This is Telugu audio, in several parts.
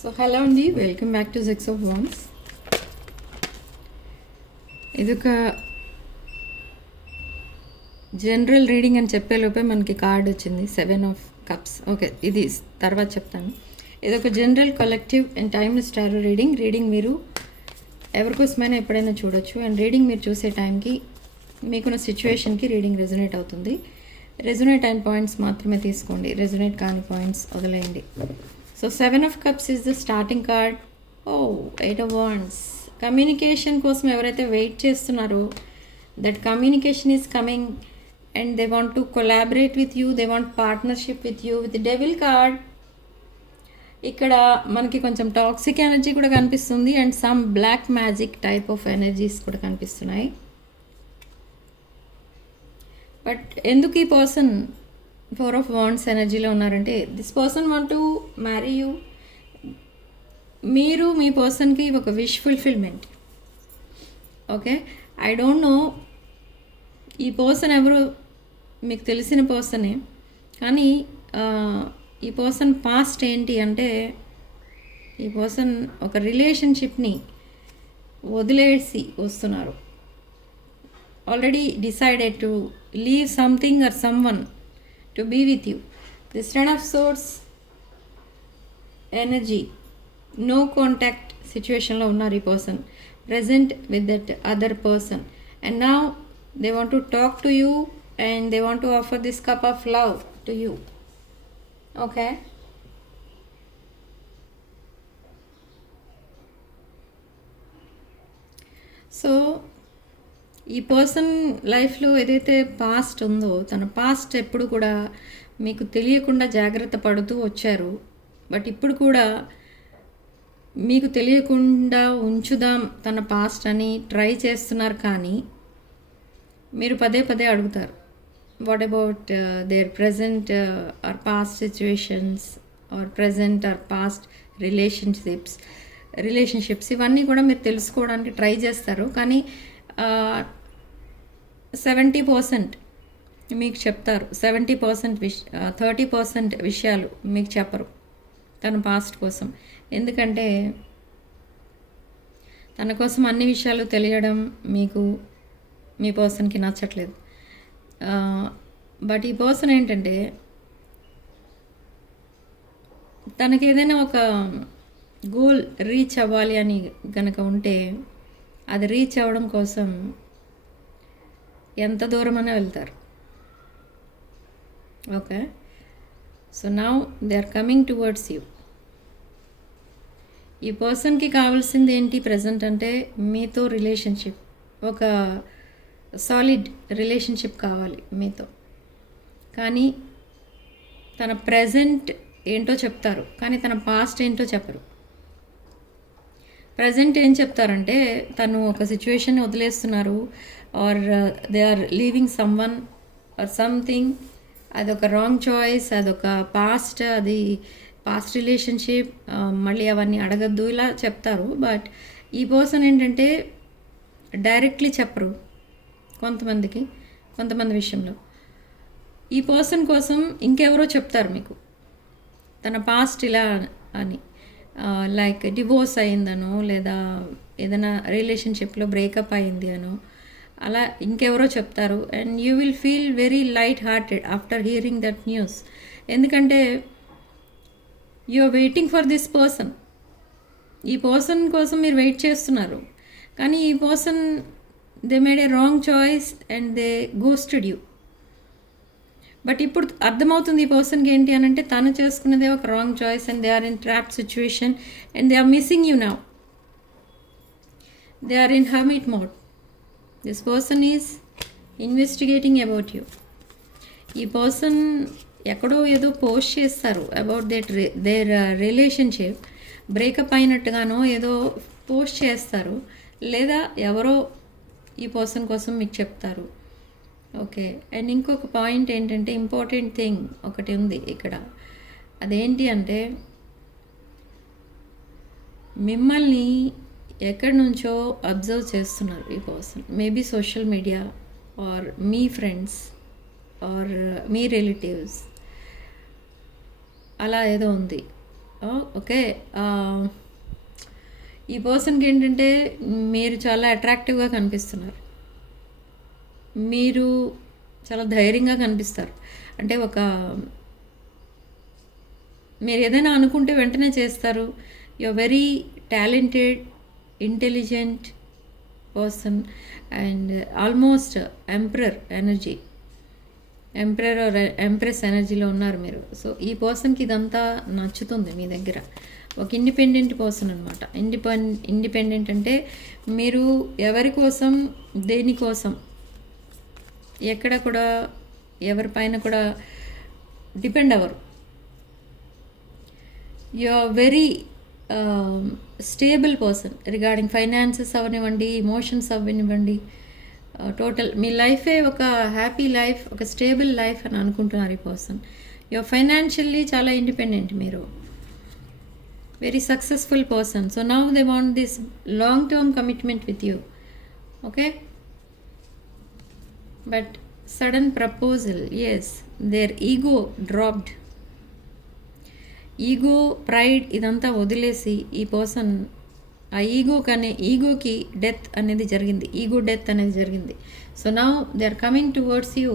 సో హలో అండి, welcome back to six of wands. ఇది ఒక జనరల్ రీడింగ్ అని చెప్పేలోపే మనకి కార్డ్ వచ్చింది 7 ఆఫ్ కప్స్. ఓకే, ఇది తర్వాత చెప్తాను. ఇది ఒక general collective and timeless tarot reading మీరు ఎవరికోసమైనా ఎప్పుడైనా చూడొచ్చు. అండ్ రీడింగ్ మీరు చూసే టైంకి మీకున్న సిచ్యువేషన్కి రీడింగ్ రెజొనేట్ అవుతుంది. రెజొనేట్ అయిన పాయింట్స్ మాత్రమే తీసుకోండి, రెజొనేట్ కాని పాయింట్స్ వదిలేయండి. So 7 of cups is the starting card. 8 of wands. Communication కోసం ఎవరైతే వెయిట్ చేస్తున్నారో that communication is coming and they want to collaborate with you, they want partnership with you. With devil card ఇక్కడ మనకి కొంచెం టాక్సిక్ ఎనర్జీ కూడా కనిపిస్తుంది and some black magic type of energies కూడా కనిపిస్తున్నాయి. బట్ ఎందుకు ఈ పర్సన్ 4 ఆఫ్ వాండ్స్ ఎనర్జీలో ఉన్నారంటే this person want to marry you. మీరు మీ పర్సన్కి ఒక wish fulfilment. Okay, I don't no ఈ పర్సన్ ఎవరు, మీకు తెలిసిన పర్సనే, కానీ ఈ పర్సన్ పాస్ట్ ఏంటి అంటే ఈ పర్సన్ ఒక రిలేషన్షిప్ని వదిలేసి వస్తున్నారు. Already decided to leave something or someone to be with you. This Ten of Swords energy, no contact situation lo unnar ee person, present with that other person, and now they want to talk to you and they want to offer this cup of love to you. Okay, so ఈ పర్సన్ లైఫ్లో ఏదైతే పాస్ట్ ఉందో తన పాస్ట్ ఎప్పుడు కూడా మీకు తెలియకుండా జాగ్రత్త పడుతూ వచ్చారు. బట్ ఇప్పుడు కూడా మీకు తెలియకుండా ఉంచుదాం తన పాస్ట్ అని ట్రై చేస్తున్నారు. కానీ మీరు పదే పదే అడుగుతారు, what about their present or past situations or present or past relationships ఇవన్నీ కూడా మీరు తెలుసుకోవడానికి ట్రై చేస్తారు. కానీ 70% మీకు చెప్తారు, 70% 30% విషయాలు మీకు చెప్పరు తన పాస్ట్ కోసం. ఎందుకంటే తన కోసం అన్ని విషయాలు తెలియడం మీకు మీ పర్సన్కి నచ్చట్లేదు. బట్ ఈ పర్సన్ ఏంటంటే తనకి ఏదైనా ఒక గోల్ రీచ్ అవ్వాలి అని కనుక ఉంటే అది రీచ్ అవ్వడం కోసం ఎంత దూరమైనా వెళ్తారు. Okay, so now they are coming towards you. ఈ పర్సన్కి కావాల్సింది ఏంటి ప్రజెంట్ అంటే మీతో రిలేషన్షిప్, ఒక సాలిడ్ రిలేషన్షిప్ కావాలి మీతో. కానీ తన ప్రజెంట్ ఏంటో చెప్తారు, కానీ తన పాస్ట్ ఏంటో చెప్పరు. ప్రజెంట్ ఏం చెప్తారంటే తను ఒక సిచ్యువేషన్ వదిలేస్తున్నారు or they are leaving someone or something. అదొక రాంగ్ చాయిస్, అదొక పాస్ట్, అది పాస్ట్ రిలేషన్షిప్, మళ్ళీ అవన్నీ అడగద్దు ఇలా చెప్తారు. బట్ ఈ పర్సన్ ఏంటంటే డైరెక్ట్లీ చెప్పరు కొంతమంది విషయంలో. ఈ పర్సన్ కోసం ఇంకెవరో చెప్తారు మీకు తన పాస్ట్ ఇలా అని, లైక్ డివోర్స్ అయిందనో లేదా ఏదైనా రిలేషన్షిప్లో బ్రేకప్ అయింది అనో అలా ఇంకెవరో చెప్తారు. And you will feel very light hearted after hearing that news. ఎందుకంటే you are waiting for this person. ఈ పర్సన్ కోసం మీరు వెయిట్ చేస్తున్నారు, కానీ ఈ person they made a wrong choice and they ghosted you. But ఇప్పుడు అర్థమవుతుంది ఈ పర్సన్కి ఏంటి అని అంటే తను చేసుకున్నదే ఒక wrong choice and they are in trapped situation and they are missing you now. They are in hermit mode. This person is investigating about you. ఈ పర్సన్ ఎక్కడో ఏదో పోస్ట్ చేస్తారు అబౌట్ దేర్ రిలేషన్షిప్, బ్రేకప్ అయినట్టుగానో ఏదో పోస్ట్ చేస్తారు, లేదా ఎవరో ఈ పర్సన్ కోసం మీకు చెప్తారు. ఓకే, అండ్ ఇంకొక పాయింట్ ఏంటంటే ఇంపార్టెంట్ థింగ్ ఒకటి ఉంది ఇక్కడ. అదేంటి అంటే మిమ్మల్ని ఎక్కడి నుంచో అబ్జర్వ్ చేస్తున్నారు ఈ person. Maybe social media or మీ ఫ్రెండ్స్ ఆర్ మీ రిలేటివ్స్, అలా ఏదో ఉంది. ఓకే. ఈ పర్సన్కి ఏంటంటే మీరు చాలా అట్రాక్టివ్గా కనిపిస్తున్నారు. మీరు చాలా ధైర్యంగా కనిపిస్తారు. అంటే మీరు ఏదైనా అనుకుంటే వెంటనే చేస్తారు. You are very talented, intelligent person and almost emperor or empress ఎనర్జీలో ఉన్నారు మీరు. సో ఈ పర్సన్కి ఇదంతా నచ్చుతుంది మీ దగ్గర. ఒక ఇండిపెండెంట్ పర్సన్ అనమాట. ఇండిపెండెంట్ అంటే మీరు ఎవరి కోసం, దేనికోసం, ఎక్కడ కూడా ఎవరిపైన కూడా డిపెండ్ అవ్వరు. You are very stable person regarding finances అవనివ్వండి, ఇమోషన్స్ అవనివ్వండి, టోటల్ మీ లైఫే ఒక హ్యాపీ లైఫ్, ఒక స్టేబుల్ లైఫ్ అని అనుకుంటున్నారు ఈ పర్సన్. యు ఆర్ ఫైనాన్షియల్లీ చాలా ఇండిపెండెంట్ మీరు. Very successful person. So now they want this long term commitment with you. Okay, but sudden proposal, yes, their ego dropped. Ego, pride ఇదంతా వదిలేసి ఈ పర్సన్ ఆ ఈగోకి డెత్ అనేది జరిగింది. ఈగో డెత్ అనేది జరిగింది. So now they are coming towards you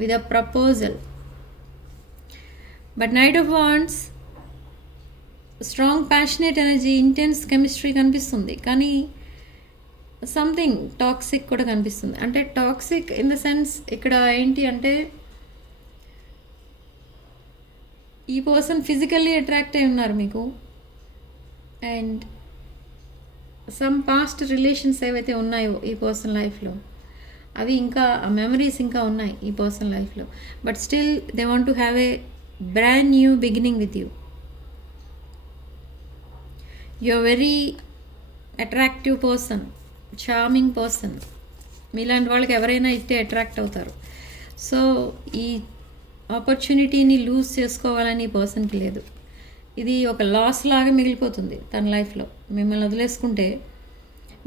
with a proposal. But knight of wands, strong passionate energy, intense chemistry కనిపిస్తుంది. కానీ సంథింగ్ టాక్సిక్ కూడా కనిపిస్తుంది. అంటే టాక్సిక్ ఇన్ ద సెన్స్ ఇక్కడ ఏంటి అంటే ఈ పర్సన్ ఫిజికల్లీ అట్రాక్ట్ అయి ఉన్నారు మీకు. అండ్ సమ్ పాస్ట్ రిలేషన్స్ ఏవైతే ఉన్నాయో ఈ పర్సన్ లైఫ్లో, అవి ఇంకా ఆ మెమరీస్ ఇంకా ఉన్నాయి ఈ పర్సన్ లైఫ్లో. But still they want to have a brand new beginning with you. You are very attractive person, charming person. మీలాంటి వాళ్ళకి ఎవరైనా ఇట్టే అట్రాక్ట్ అవుతారు. సో ఈ ఆపర్చునిటీని లూజ్ చేసుకోవాలని ఈ పర్సన్కి లేదు. ఇది ఒక లాస్ లాగా మిగిలిపోతుంది తన లైఫ్లో. మిమ్మల్ని వదిలేసుకుంటే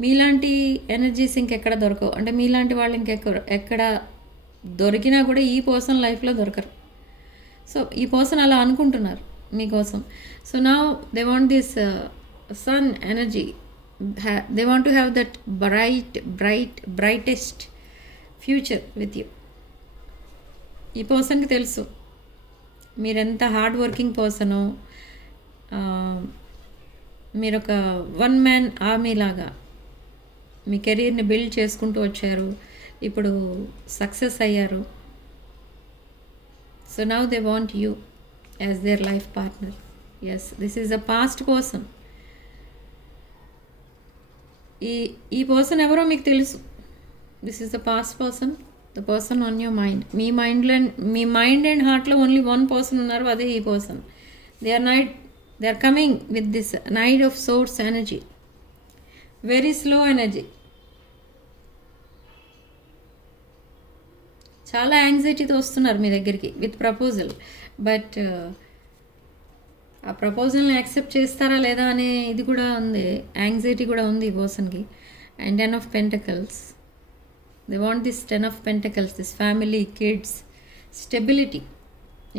మీలాంటి ఎనర్జీస్ ఇంకెక్కడ దొరకవు. అంటే మీలాంటి వాళ్ళు ఎక్కడ దొరికినా కూడా ఈ పర్సన్ లైఫ్లో దొరకరు. సో ఈ పర్సన్ అలా అనుకుంటున్నారు మీకోసం. So now they want this sun energy. They want to have that brightest future with you. ఈ పర్సన్కి తెలుసు మీరెంత హార్డ్ వర్కింగ్ పర్సనో. మీరు ఒక వన్ మ్యాన్ ఆర్మీ లాగా మీ కెరీర్ని బిల్డ్ చేసుకుంటూ వచ్చారు. ఇప్పుడు సక్సెస్ అయ్యారు. So now they want you as their life partner. Yes, this is a past person. ఈ పర్సన్ ఎవరో మీకు తెలుసు. This is the past person, the person on your mind. మీ మైండ్ అండ్ హార్ట్లో ఓన్లీ వన్ పర్సన్ ఉన్నారు, అదే ఈ person. They are coming with this knight of swords energy, very slow energy. చాలా యాంగ్జైటీతో వస్తున్నారు మీ దగ్గరికి విత్ ప్రపోజల్. బట్ ఆ ప్రపోజల్ని యాక్సెప్ట్ చేస్తారా లేదా అనే ఇది కూడా ఉంది, యాంగ్జైటీ కూడా ఉంది ఈ పర్సన్కి. And 10 of Pentacles. They want this 10 of Pentacles, this family, kids, stability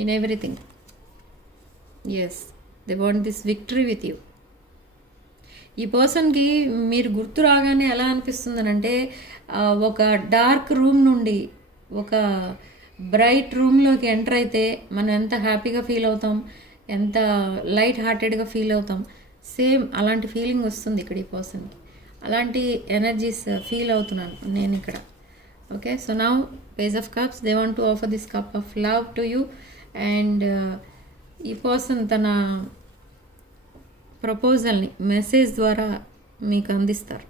in everything. Yes, they want this victory with you. ఈ పర్సన్కి మీరు గుర్తు రాగానే ఎలా అనిపిస్తుందనంటే ఒక డార్క్ రూమ్ నుండి ఒక బ్రైట్ రూమ్లోకి ఎంటర్ అయితే మనం ఎంత హ్యాపీగా ఫీల్ అవుతాం, ఎంత లైట్ హార్టెడ్గా ఫీల్ అవుతాం, సేమ్ అలాంటి ఫీలింగ్ వస్తుంది ఇక్కడ ఈ పర్సన్కి. అలాంటి ఎనర్జీస్ ఫీల్ అవుతున్నాను నేను ఇక్కడ. Okay, so now page of cups, they want to offer this cup of love to you. And ఈ పర్సన్ తన ప్రపోజల్ని మెసేజ్ ద్వారా మీకు అందిస్తారు.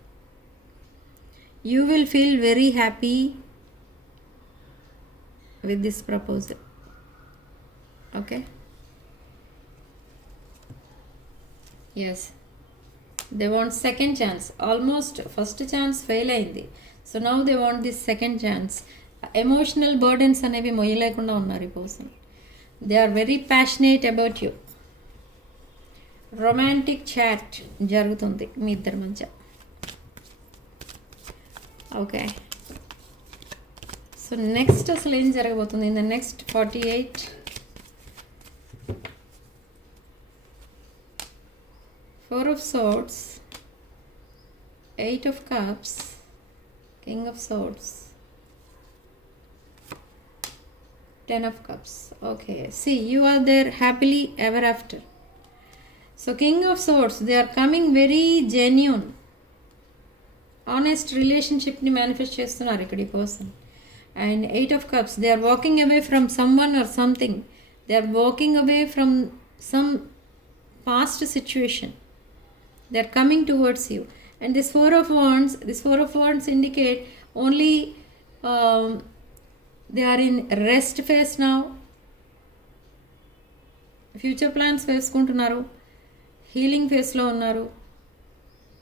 You will feel very happy with this proposal. Okay, yes, they want second chance. Almost first chance fail అయింది. So now they want this second chance. Emotional burdens అనేవి మొయ్యలేకుండా ఉన్నారు ఈ person. They are very passionate about you. Romantic chat జరుగుతుంది మీ ఇద్దరి మధ్య. ఓకే, సో నెక్స్ట్ అసలు ఏం జరగబోతుంది in the next 48 4 of Swords, 8 of Cups, King of Swords, 10 of Cups. Okay, see, you are there happily ever after. So King of Swords, they are coming very genuine, honest relationship ni manifest చేస్తున్నారు ఇక్కడ ఈ person. And 8 of Cups, they are walking away from someone or something. They are walking away from some past situation. They are coming towards you. And this Four of Wands indicate only they are in rest phase now. Future plans వేసుకుంటున్నారు, హీలింగ్ ఫేస్లో ఉన్నారు,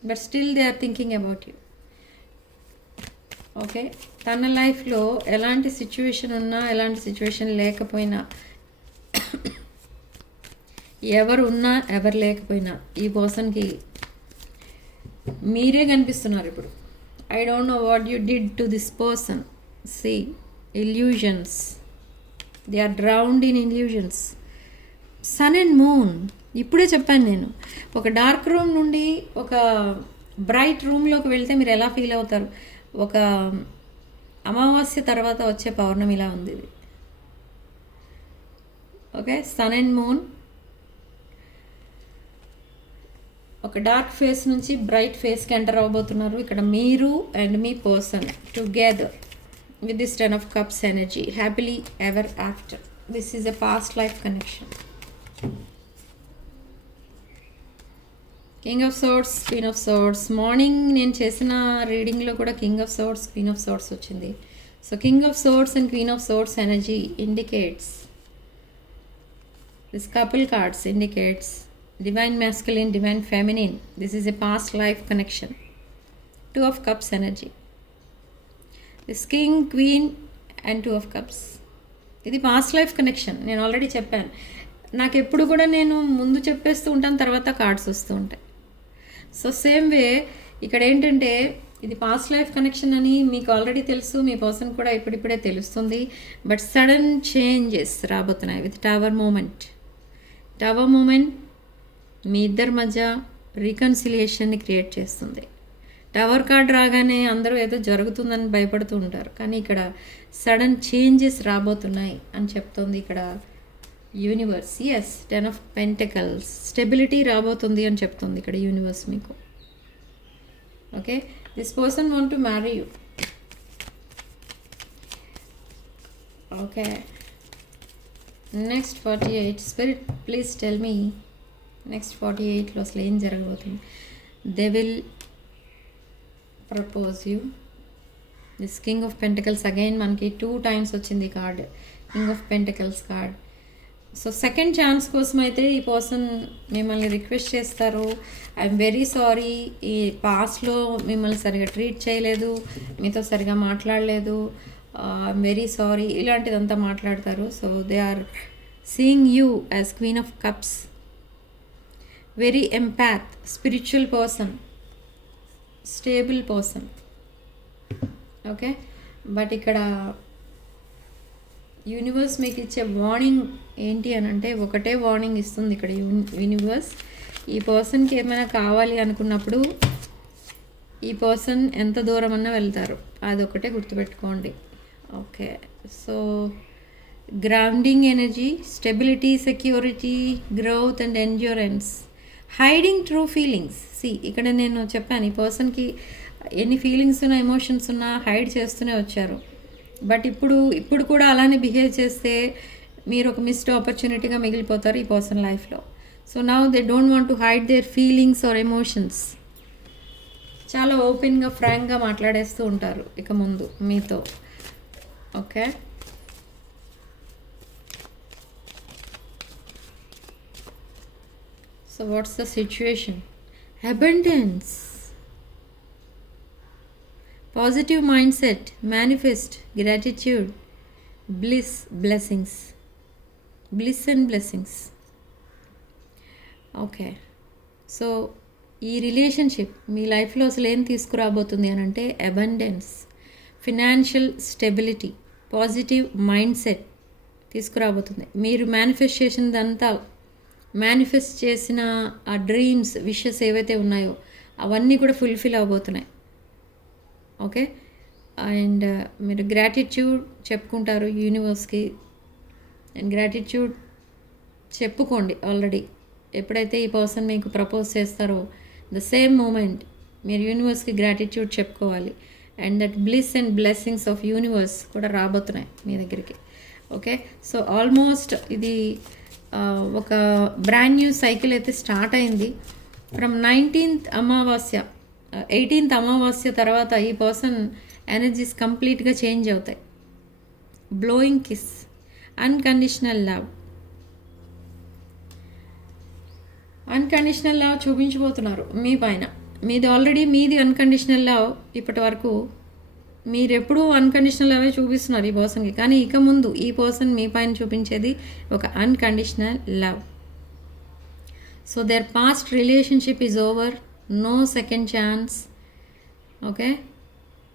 but still they are thinking about you. Okay, తన లైఫ్లో ఎలాంటి సిచ్యువేషన్ ఉన్నా ఎలాంటి సిచ్యువేషన్ లేకపోయినా, ఎవరు ఉన్నా ఎవరు లేకపోయినా ఈ పర్సన్కి మీరే కనిపిస్తున్నారు ఇప్పుడు. I don't know what you did to this person. See, illusions, they are drowned in illusions. Sun and moon, ఇప్పుడే చెప్పాను నేను. ఒక డార్క్ రూమ్ నుండి ఒక బ్రైట్ రూమ్లోకి వెళ్తే మీరు ఎలా ఫీల్ అవుతారు? ఒక అమావాస్య తర్వాత వచ్చే పౌర్ణమి ఇలా ఉంది ఇది. ఓకే, సన్ అండ్ మూన్ ఒక డార్క్ ఫేస్ నుంచి బ్రైట్ ఫేస్కి ఎంటర్ అవ్వబోతున్నారు. ఇక్కడ మీరు and me person together with this 10 of Cups energy, happily ever after. This is a past life connection. King of Swords, Queen of Swords. Morning నేను చేసిన రీడింగ్లో కూడా king of swords, queen of swords వచ్చింది. So king of swords and queen of swords energy indicates, this couple cards indicates divine masculine, divine feminine. This is a past life connection. 2 of Cups energy. This king, queen and 2 of Cups. ఇది పాస్ట్ లైఫ్ కనెక్షన్. నేను ఆల్రెడీ చెప్పాను. నాకు ఎప్పుడు కూడా నేను ముందు చెప్పేస్తూ ఉంటాను, తర్వాత కార్డ్స్ వస్తూ ఉంటాయి. సో సేమ్ వే ఇక్కడ ఏంటంటే ఇది పాస్ట్ లైఫ్ కనెక్షన్ అని మీకు ఆల్రెడీ తెలుసు, మీ పర్సన్ కూడా ఇప్పుడిప్పుడే తెలుస్తుంది. బట్ సడన్ చేంజెస్ రాబోతున్నాయి with tower moment. Tower moment మీ ఇద్దరి మధ్య రీకన్సిలియేషన్ని క్రియేట్ చేస్తుంది. టవర్ కార్డ్ రాగానే అందరూ ఏదో జరుగుతుందని భయపడుతూ ఉంటారు, కానీ ఇక్కడ సడన్ చేంజెస్ రాబోతున్నాయి అని చెప్తుంది ఇక్కడ universe. Yes, 10 of Pentacles, stability రాబోతుంది అని చెప్తుంది ఇక్కడ యూనివర్స్ మీకు. Okay, this person want to marry you. Okay, next 48. Spirit please tell me next 48లో అసలు ఏం జరగబోతుంది. They will propose you. This king of pentacles again మనకి 2 times వచ్చింది card, king of pentacles card. So second chance కోసం అయితే ఈ పర్సన్ మిమ్మల్ని రిక్వెస్ట్ చేస్తారు. ఐఎమ్ వెరీ సారీ, ఈ పాస్ట్లో మిమ్మల్ని సరిగా ట్రీట్ చేయలేదు, మీతో సరిగా మాట్లాడలేదు, ఐఎమ్ వెరీ సారీ, ఇలాంటిదంతా మాట్లాడతారు. So they are seeing you as queen of cups, very empath, spiritual person, stable person. Okay, but ఇక్కడ యూనివర్స్ మీకు ఇచ్చే వార్నింగ్ ఏంటి అని అంటే, ఒకటే వార్నింగ్ ఇస్తుంది ఇక్కడ యూనివర్స్. ఈ పర్సన్కి ఏమైనా కావాలి అనుకున్నప్పుడు ఈ పర్సన్ ఎంత దూరం అన్నా వెళ్తారు, అదొకటే గుర్తుపెట్టుకోండి. Okay, so grounding energy, stability, security, growth and endurance, hiding true feelings. See, ఇక్కడ నేను చెప్పాను ఈ పర్సన్కి ఎన్ని ఫీలింగ్స్ ఉన్నా, ఎమోషన్స్ ఉన్నా హైడ్ చేస్తూనే వచ్చారు. బట్ ఇప్పుడు కూడా అలానే బిహేవ్ చేస్తే మీరు ఒక మిస్డ్ ఆపర్చునిటీగా మిగిలిపోతారు ఈ పర్సన్ లైఫ్లో. So now they don't want to hide their feelings or emotions. చాలా ఓపెన్గా, ఫ్రాంక్గా మాట్లాడేస్తూ ఉంటారు ఇక ముందు మీతో. Okay, so what's the situation? Abundance, positive mindset, manifest, gratitude, bliss, blessings, bliss and blessings. Okay, so ఈ రిలేషన్షిప్ మీ లైఫ్లో అసలు ఏం తీసుకురాబోతుంది అని అంటే abundance, financial stability, positive mindset తీసుకురాబోతుంది. మీరు మేనిఫెస్ట్ చేసినదంతా మేనిఫెస్ట్ చేసిన ఆ డ్రీమ్స్ విషెస్ ఏవైతే ఉన్నాయో అవన్నీ కూడా ఫుల్ఫిల్ అవబోతున్నాయి. ఓకే, అండ్ మీరు గ్రాటిట్యూడ్ చెప్పుకుంటారు యూనివర్స్కి. అండ్ గ్రాటిట్యూడ్ చెప్పుకోండి ఆల్రెడీ. ఎప్పుడైతే ఈ పర్సన్ మీకు ప్రపోజ్ చేస్తారో ద సేమ్ మూమెంట్ మీరు యూనివర్స్కి గ్రాటిట్యూడ్ చెప్పుకోవాలి. And that bliss and blessings of universe కూడా రాబోతున్నాయి మీ దగ్గరికి. ఓకే, సో ఆల్మోస్ట్ ఇది ఒక బ్రాండ్ న్యూ సైకిల్ అయితే స్టార్ట్ అయింది. ఫ్రమ్ 19th అమావాస్య 18th అమావాస్య తర్వాత ఈ పర్సన్ ఎనర్జీస్ కంప్లీట్గా చేంజ్ అవుతాయి. Blowing kiss, unconditional love, unconditional love చూపించబోతున్నారు మీ పైన. మీది అన్కండిషనల్ లవ్. ఇప్పటి వరకు మీరు ఎప్పుడూ అన్కండిషనల్ లవే చూపిస్తున్నారు ఈ పర్సన్కి, కానీ ఇక ముందు ఈ పర్సన్ మీ పైన చూపించేది ఒక unconditional love. So their past relationship is over, no second chance. Okay,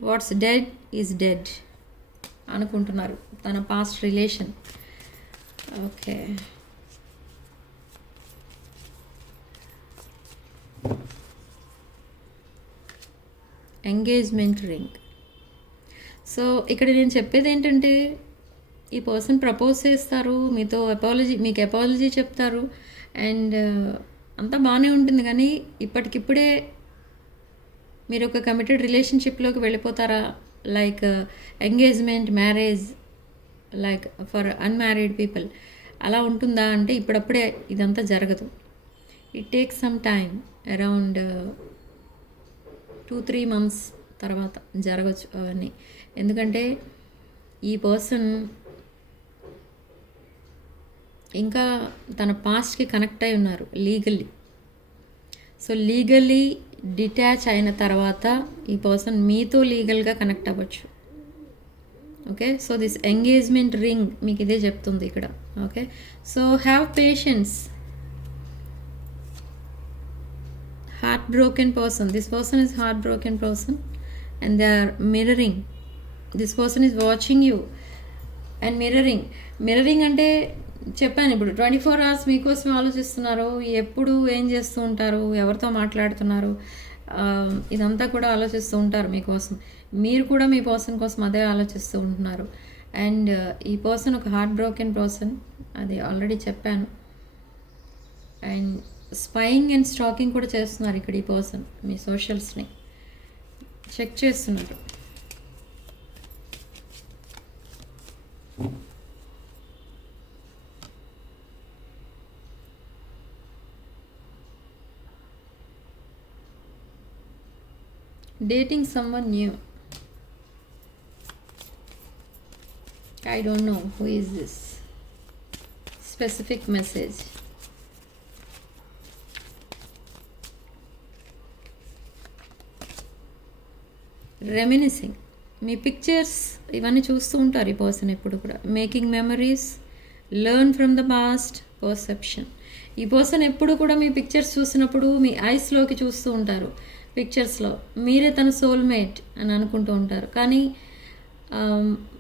what's dead is dead అనుకుంటున్నారు తన past relation. Okay, engagement ring. So ఇక్కడ నేను చెప్పేది ఏంటంటే ఈ పర్సన్ ప్రపోజ్ చేస్తారు, మీకు అపాలజీ చెప్తారు, అండ్ అంతా బాగానే ఉంటుంది. కానీ ఇప్పటికిప్పుడే మీరు ఒక కమిటెడ్ రిలేషన్షిప్లోకి వెళ్ళిపోతారా? Like engagement, marriage, like for unmarried people అలా ఉంటుందా అంటే ఇప్పుడప్పుడే ఇదంతా జరగదు. It takes some time, around 2-3 months తర్వాత జరగచ్చు అవన్నీ. ఎందుకంటే ఈ పర్సన్ ఇంకా తన పాస్ట్కి కనెక్ట్ అయి ఉన్నారు లీగల్లీ. సో లీగల్లీ డిటాచ్ అయిన తర్వాత ఈ పర్సన్ మీతో లీగల్గా కనెక్ట్ అవ్వచ్చు. Okay, so this engagement ring మీకు ఇదే చెప్తుంది ఇక్కడ. Okay, so have patience. Heartbroken person. This person is heartbroken person and they are mirroring. This person is watching you and mirroring అంటే చెప్పాను ఇప్పుడు 24 hours మీకోసం ఆలోచిస్తున్నారు. ఎప్పుడు ఏం చేస్తూ ఉంటారు, ఎవరితో మాట్లాడుతున్నారు, ఇదంతా కూడా ఆలోచిస్తూ ఉంటారు మీకోసం. మీరు కూడా మీ పర్సన్ కోసం అదే ఆలోచిస్తూ ఉంటున్నారు. అండ్ ఈ పర్సన్ ఒక హార్ట్ బ్రోకెన్ పర్సన్, అది ఆల్రెడీ చెప్పాను. అండ్ స్పైయింగ్ అండ్ స్టాకింగ్ కూడా చేస్తున్నారు ఇక్కడ ఈ పర్సన్. మీ సోషల్స్ని చెక్ చేస్తున్నారు. Dating someone new. I don't know who is this. Specific message. రెమినిసింగ్. Me pictures ఇవన్నీ చూస్తూ ఉంటారు ఈ పర్సన్ ఎప్పుడు కూడా. Making memories, learn from the past, perception. ఈ పర్సన్ ఎప్పుడు కూడా మీ పిక్చర్స్ చూసినప్పుడు మీ ఐస్లోకి చూస్తూ ఉంటారు. పిక్చర్స్లో మీరే తన సోల్మేట్ అని అనుకుంటూ ఉంటారు. కానీ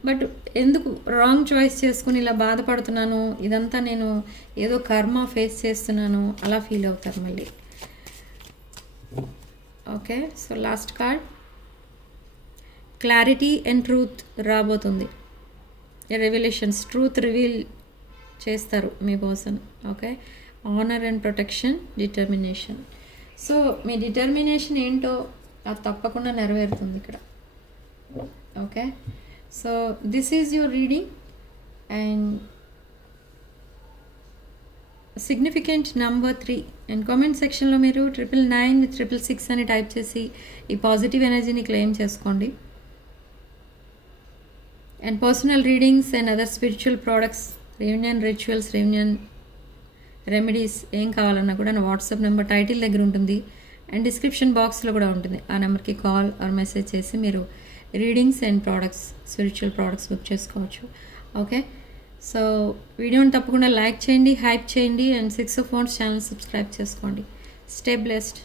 బట్ ఎందుకు రాంగ్ చాయిస్ చేసుకుని ఇలా బాధపడుతున్నాను, ఇదంతా నేను ఏదో కర్మ ఫేస్ చేస్తున్నాను అలా ఫీల్ అవుతారు మళ్ళీ. Okay, so last card clarity and truth రాబోతుంది. రెవల్యూషన్స్, ట్రూత్ రివీల్ చేస్తారు మీ person. Okay, honour and protection, determination. So మీ డిటర్మినేషన్ ఏంటో అది తప్పకుండా నెరవేరుతుంది ఇక్కడ. Okay, so this is your reading. And significant number 3 and comment సెక్షన్లో మీరు 999 with 666 అని టైప్ చేసి ఈ పాజిటివ్ ఎనర్జీని క్లెయిమ్ చేసుకోండి. And personal readings and other spiritual products, reunion rituals, reunion remedies ఏం కావాలన్నా కూడా నా వాట్సాప్ నెంబర్ టైటిల్ దగ్గర ఉంటుంది అండ్ డిస్క్రిప్షన్ బాక్స్లో కూడా ఉంటుంది. ఆ నెంబర్కి కాల్ ఆర్ మెసేజ్ చేసి మీరు readings and products, spiritual products book చేసుకోవచ్చు. ఓకే, సో వీడియోని తప్పకుండా లైక్ చేయండి, హైప్ చేయండి and 6 of Wands channel subscribe చేసుకోండి. Stay blessed.